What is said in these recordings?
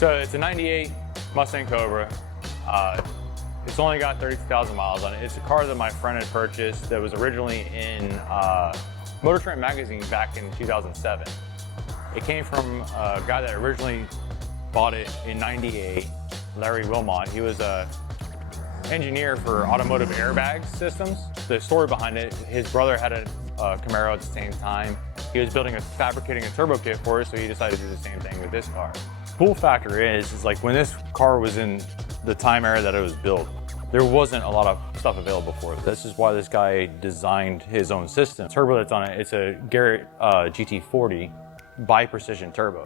So it's a 98 Mustang Cobra. It's only got 32,000 miles on it. It's a car that my friend had purchased that was originally in Motor Trend magazine back in 2007. It came from a guy that originally bought it in 98, Larry Wilmot. He was a engineer for automotive airbag systems. The story behind it, his brother had a Camaro at the same time. He was fabricating a turbo kit for it, so he decided to do the same thing with this car. Cool factor is like when this car was in the time era that it was built, there wasn't a lot of stuff available for it. This is why this guy designed his own system. The turbo that's on it, it's a Garrett GT40 bi-precision turbo.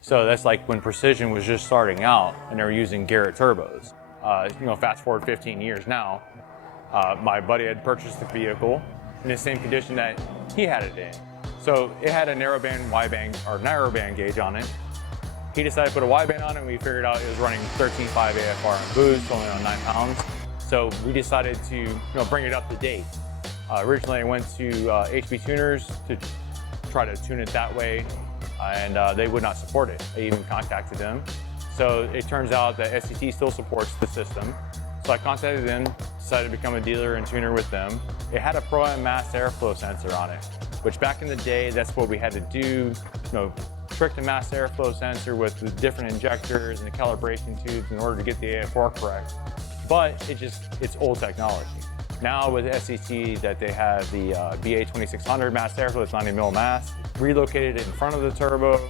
So that's like when Precision was just starting out and they were using Garrett turbos. You know, fast forward 15 years now, my buddy had purchased the vehicle in the same condition that he had it in. So it had a narrowband gauge on it. He decided to put a wideband on it, and we figured out it was running 13.5 AFR and boost, only on 9 pounds. So we decided to bring it up to date. Originally I went to HB tuners to try to tune it that way, and they would not support it. I even contacted them. So it turns out that SCT still supports the system. So I contacted them, decided to become a dealer and tuner with them. It had a Pro-M mass airflow sensor on it, which back in the day, that's what we had to do, trick the mass airflow sensor with the different injectors and the calibration tubes in order to get the AFR correct. But it's old technology. Now with SCT that they have the BA2600 mass airflow, it's 90mm mass, relocated it in front of the turbo,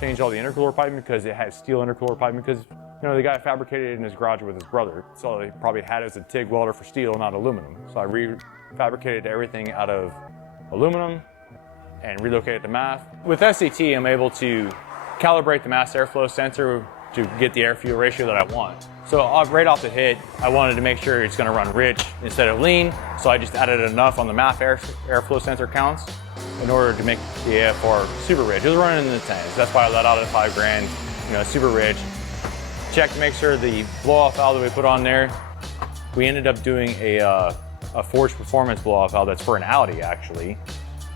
changed all the intercooler piping because it had steel intercooler piping because the guy fabricated it in his garage with his brother. So he probably had it as a TIG welder for steel, not aluminum. So I refabricated everything out of aluminum and relocated the MAF. With SCT, I'm able to calibrate the mass airflow sensor to get the air-fuel ratio that I want. So right off the hit, I wanted to make sure it's gonna run rich instead of lean, so I just added enough on the MAF airflow sensor counts in order to make the AFR super rich. It was running in the 10s. That's why I let out at $5,000, super rich. Check to make sure the blow-off valve that we put on there, we ended up doing a forged performance blow-off valve that's for an Audi, actually.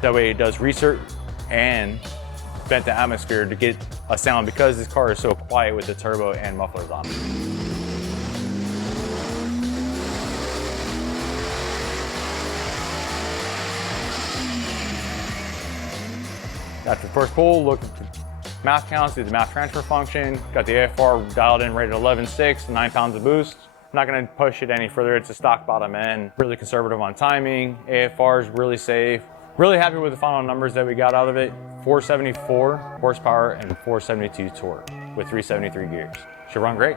That way it does recirc and vent the atmosphere to get a sound because this car is so quiet with the turbo and mufflers on it. After the first pull, look at the MAF counts, did the MAF transfer function, got the AFR dialed in right at 11.6, 9 pounds of boost. I'm not gonna push it any further, it's a stock bottom end, really conservative on timing, AFR is really safe. Really happy with the final numbers that we got out of it. 474 horsepower and 472 torque with 373 gears. Should run great.